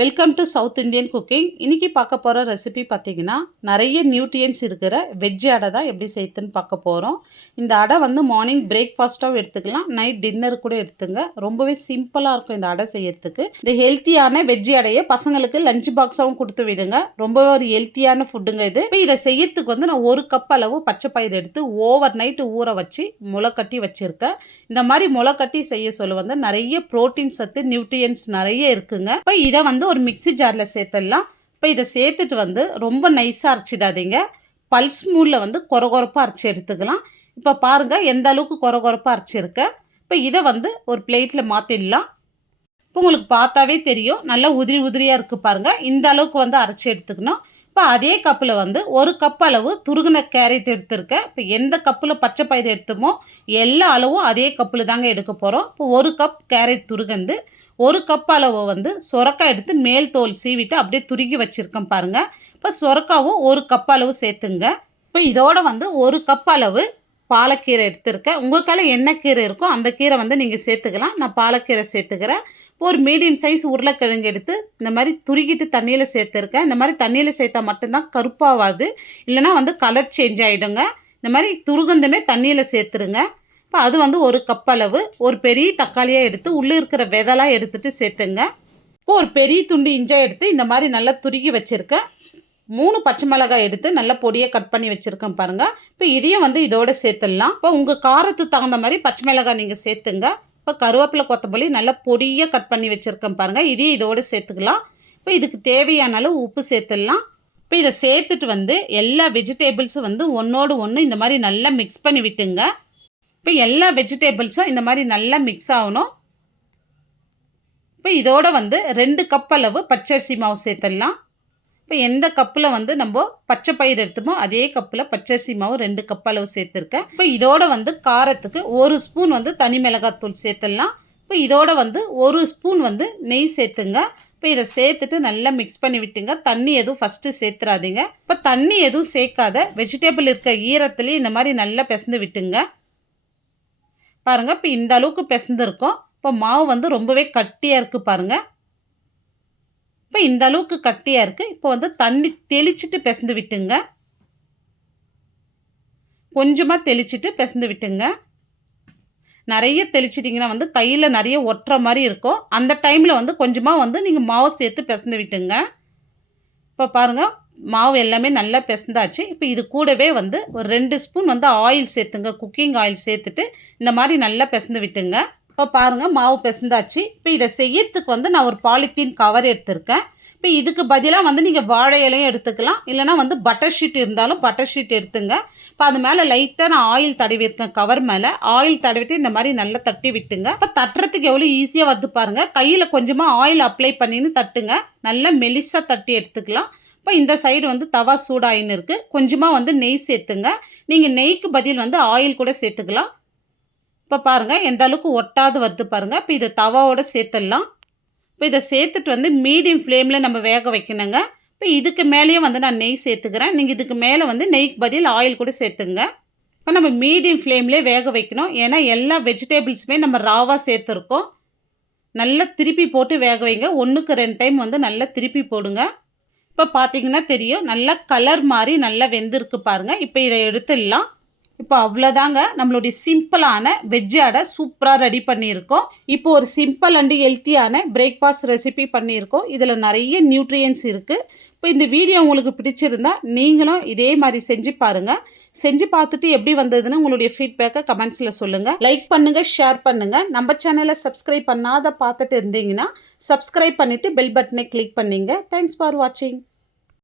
Welcome to south Indian cooking. இன்றைக்கி பார்க்க போகிற ரெசிபி பார்த்திங்கன்னா நிறைய நியூட்ரியன்ஸ் இருக்கிற வெஜ் அடை தான் எப்படி செய்யுதுன்னு பார்க்க போகிறோம். இந்த அடை வந்து மார்னிங் பிரேக்ஃபாஸ்ட்டாகவும் எடுத்துக்கலாம், நைட் டின்னர் கூட எடுத்துங்க. ரொம்பவே சிம்பிளாக இருக்கும் இந்த அடை செய்யறதுக்கு. இந்த ஹெல்த்தியான வெஜ் அடையை பசங்களுக்கு லஞ்ச் பாக்ஸாகவும் கொடுத்து விடுங்க. ரொம்பவே ஒரு ஹெல்த்தியான ஃபுட்டுங்க இது. இப்போ இதை செய்யறதுக்கு வந்து நான் 1 கப் அளவு பச்சை பயிர் எடுத்து ஓவர் நைட்டு ஊற வச்சு முளை கட்டி வச்சுருக்கேன். இந்த மாதிரி முளை கட்டி செய்ய சொல்ல வந்து நிறைய ப்ரோட்டீன் சத்து நியூட்ரியன்ஸ் நிறைய இருக்குங்க. இப்போ இதை வந்து ஒரு மிக்ஸி ஜாரில் சேர்த்துடலாம். இப்போ இதை சேர்த்துட்டு வந்து ரொம்ப நைஸாக அரைச்சிடாதீங்க, பல்ஸ் மூடில் வந்து கொரகொரப்பாக அரைச்சி எடுத்துக்கலாம். இப்போ பாருங்கள் எந்த அளவுக்கு கொரகொரப்பாக அரைச்சிருக்கேன். இப்போ இதை வந்து ஒரு பிளேட்டில் மாற்றிடலாம். இப்போ உங்களுக்கு பார்த்தாவே தெரியும் நல்லா உதிரி உதிரியாக இருக்குது பாருங்கள். இந்த அளவுக்கு வந்து அரைச்சி எடுத்துக்கணும். இப்போ அதே கப்பில் வந்து 1 கப் அளவு துருகின கேரட் எடுத்துருக்கேன். இப்போ எந்த கப்பில் பச்சை பயிர் எடுத்தோமோ எல்லா அளவும் அதே கப்பில் தாங்க எடுக்க போகிறோம். இப்போ 1 கப் கேரட் துருகந்து 1 கப் அளவு வந்து சொரக்காய் எடுத்து மேல் தோல் சீவிட்டு அப்படியே துருகி வச்சுருக்கேன் பாருங்கள். இப்போ சொரக்காவும் 1 கப் அளவு சேர்த்துங்க. இப்போ இதோட வந்து 1 கப் அளவு பாலக்கீரை எடுத்துருக்கேன். உங்கள் கையில் என்ன கீரை இருக்கோ அந்த கீரை வந்து நீங்கள் சேர்த்துக்கலாம். நான் பாலக்கீரை சேர்த்துக்கிறேன். இப்போ ஒரு மீடியம் சைஸ் உருளைக்கிழங்கு எடுத்து இந்த மாதிரி துருக்கிட்டு தண்ணியில் சேர்த்துருக்கேன். இந்த மாதிரி தண்ணியில் சேர்த்தா மட்டும்தான் கருப்பாகாது, இல்லைனா வந்து கலர் சேஞ்ச் ஆகிடுங்க. இந்த மாதிரி துருகந்துமே தண்ணியில் சேர்த்துருங்க. இப்போ அது வந்து 1 கப் அளவு. ஒரு பெரிய தக்காளியாக எடுத்து உள்ளே இருக்கிற விதெல்லாம் எடுத்துகிட்டு சேர்த்துங்க. இப்போ ஒரு பெரிய துண்டு இஞ்சி எடுத்து இந்த மாதிரி நல்லா துருக்கி வச்சுருக்கேன். 3 பச்சை மிளகாய் எடுத்து நல்லா பொடியை கட் பண்ணி வச்சுருக்கேன் பாருங்கள். இப்போ இதையும் வந்து இதோடு சேர்த்துடலாம். இப்போ உங்கள் காரத்துக்கு தகுந்த மாதிரி பச்சை மிளகாய் நீங்கள் சேர்த்துங்க. இப்போ கருவேப்பிலை கொத்தமல்லி நல்லா பொடியாக கட் பண்ணி வச்சுருக்கேன் பாருங்கள். இதையும் இதோடு சேர்த்துக்கலாம். இப்போ இதுக்கு தேவையான அளவு உப்பு சேர்த்துடலாம். இப்போ இதை சேர்த்துட்டு வந்து எல்லா வெஜிடேபிள்ஸும் வந்து ஒன்றோடு ஒன்று இந்த மாதிரி நல்லா மிக்ஸ் பண்ணி விட்டுங்க. இப்போ எல்லா வெஜிடேபிள்ஸும் இந்த மாதிரி நல்லா மிக்ஸ் ஆகணும். இப்போ இதோட வந்து 2 கப் அளவு பச்சரிசி மாவு சேர்த்துடலாம். இப்போ எந்த கப்பில் வந்து நம்ம பச்சை பயிர் எடுத்துமோ அதே கப்பில் பச்சரிசி மாவு 2 கப் அளவு சேர்த்துருக்கேன். இப்போ இதோட வந்து காரத்துக்கு 1 ஸ்பூன் வந்து தனி மிளகாத்தூள் சேர்த்துடலாம். இப்போ இதோட வந்து 1 ஸ்பூன் வந்து நெய் சேர்த்துங்க. இப்போ இதை சேர்த்துட்டு நல்லா மிக்ஸ் பண்ணி விட்டுங்க. தண்ணி எதுவும் ஃபஸ்ட்டு சேர்த்துறாதீங்க. இப்போ தண்ணி எதுவும் சேர்க்காத வெஜிடேபிள் இருக்க ஈரத்துலேயே இந்த மாதிரி நல்லா பிசைந்து விட்டுங்க. பாருங்கள் இப்போ இந்த அளவுக்கு பிசைந்துருக்கும். இப்போ மாவு வந்து ரொம்பவே கட்டியாக இருக்குது பாருங்கள். இப்போ இந்த அளவுக்கு கட்டியாக இருக்குது. இப்போ வந்து தண்ணி தெளிச்சிட்டு பிசைந்து விட்டுங்க. கொஞ்சமாக தெளிச்சிட்டு பிசைந்து விட்டுங்க. நிறைய தெளிச்சிட்டிங்கன்னா வந்து கையில் நிறைய ஒட்டுற மாதிரி இருக்கும். அந்த டைமில் வந்து கொஞ்சமாக வந்து நீங்கள் மாவு சேர்த்து பிசைந்து விட்டுங்க. இப்போ பாருங்கள் மாவு எல்லாமே நல்லா பிசைந்தாச்சு. இப்போ இது கூடவே வந்து ஒரு 2 ஸ்பூன் வந்து ஆயில் சேர்த்துங்க. குக்கிங் ஆயில் சேர்த்துட்டு இந்த மாதிரி நல்லா பிசைந்து விட்டுங்க. இப்போ பாருங்கள் மாவு பிசைந்தாச்சு. இப்போ இதை செய்யறதுக்கு வந்து நான் ஒரு பாலித்தீன் கவர் எடுத்திருக்கேன். இப்போ இதுக்கு பதிலாக வந்து நீங்கள் வாழை இலையும் எடுத்துக்கலாம், இல்லைனா வந்து பட்டர் ஷீட் இருந்தாலும் பட்டர் ஷீட் எடுத்துங்க. இப்போ அது மேலே லைட்டாக நான் ஆயில் தடவிருக்கேன். கவர் மேலே ஆயில் தடவிட்டு இந்த மாதிரி நல்லா தட்டி விட்டுங்க. இப்போ தட்டுறதுக்கு எவ்வளோ ஈஸியாக வந்து பாருங்கள். கையில் கொஞ்சமாக ஆயில் அப்ளை பண்ணின்னு தட்டுங்க. நல்லா மெலிசாக தட்டி எடுத்துக்கலாம். இப்போ இந்த சைடு வந்து தவா சூடாயின்னு இருக்குது. கொஞ்சமாக வந்து நெய் சேர்த்துங்க. நீங்கள் நெய்க்கு பதில் வந்து ஆயில் கூட சேர்த்துக்கலாம். இப்போ பாருங்கள் எந்த அளவுக்கு ஒட்டாது வருது பாருங்கள். இப்போ இதை தவாவோடு சேர்த்துடலாம். இப்போ இதை சேர்த்துட்டு வந்து மீடியம் ஃப்ளேமில் நம்ம வேக வைக்கணுங்க. இப்போ இதுக்கு மேலேயும் வந்து நான் நெய் சேர்த்துக்கிறேன். நீங்கள் இதுக்கு மேலே வந்து நெய்க்கு பதில் ஆயில் கூட சேர்த்துங்க. இப்போ நம்ம மீடியம் ஃப்ளேம்லேயே வேக வைக்கணும். ஏன்னா எல்லா வெஜிடேபிள்ஸுமே நம்ம ராவாக சேர்த்துருக்கோம். நல்லா திருப்பி போட்டு வேக வைங்க. 1க்கு 2 டைம் வந்து நல்லா திருப்பி போடுங்க. இப்போ பார்த்தீங்கன்னா தெரியும் நல்லா கலர் மாதிரி நல்லா வெந்திருக்கு பாருங்கள். இப்போ இதை எடுத்துடலாம். இப்போ அவ்வளோதாங்க, நம்மளுடைய சிம்பிளான வெஜ் அடை சூப்பராக ரெடி பண்ணியிருக்கோம். இப்போ ஒரு சிம்பிள் அண்டு ஹெல்த்தியான பிரேக்ஃபாஸ்ட் ரெசிபி பண்ணியிருக்கோம். இதில் நிறைய நியூட்ரியன்ஸ் இருக்குது. இப்போ இந்த வீடியோ உங்களுக்கு பிடிச்சிருந்தா நீங்களும் இதே மாதிரி செஞ்சு பாருங்கள். செஞ்சு பார்த்துட்டு எப்படி வந்ததுன்னு உங்களுடைய ஃபீட்பேக்கை கமெண்ட்ஸில் சொல்லுங்கள். லைக் பண்ணுங்கள், ஷேர் பண்ணுங்கள். நம்ம சேனலை சப்ஸ்கிரைப் பண்ணாத பார்த்துட்டு இருந்தீங்கன்னா சப்ஸ்கிரைப் பண்ணிவிட்டு பெல் பட்டனை கிளிக் பண்ணிங்க. தேங்க்ஸ் ஃபார் வாட்சிங்.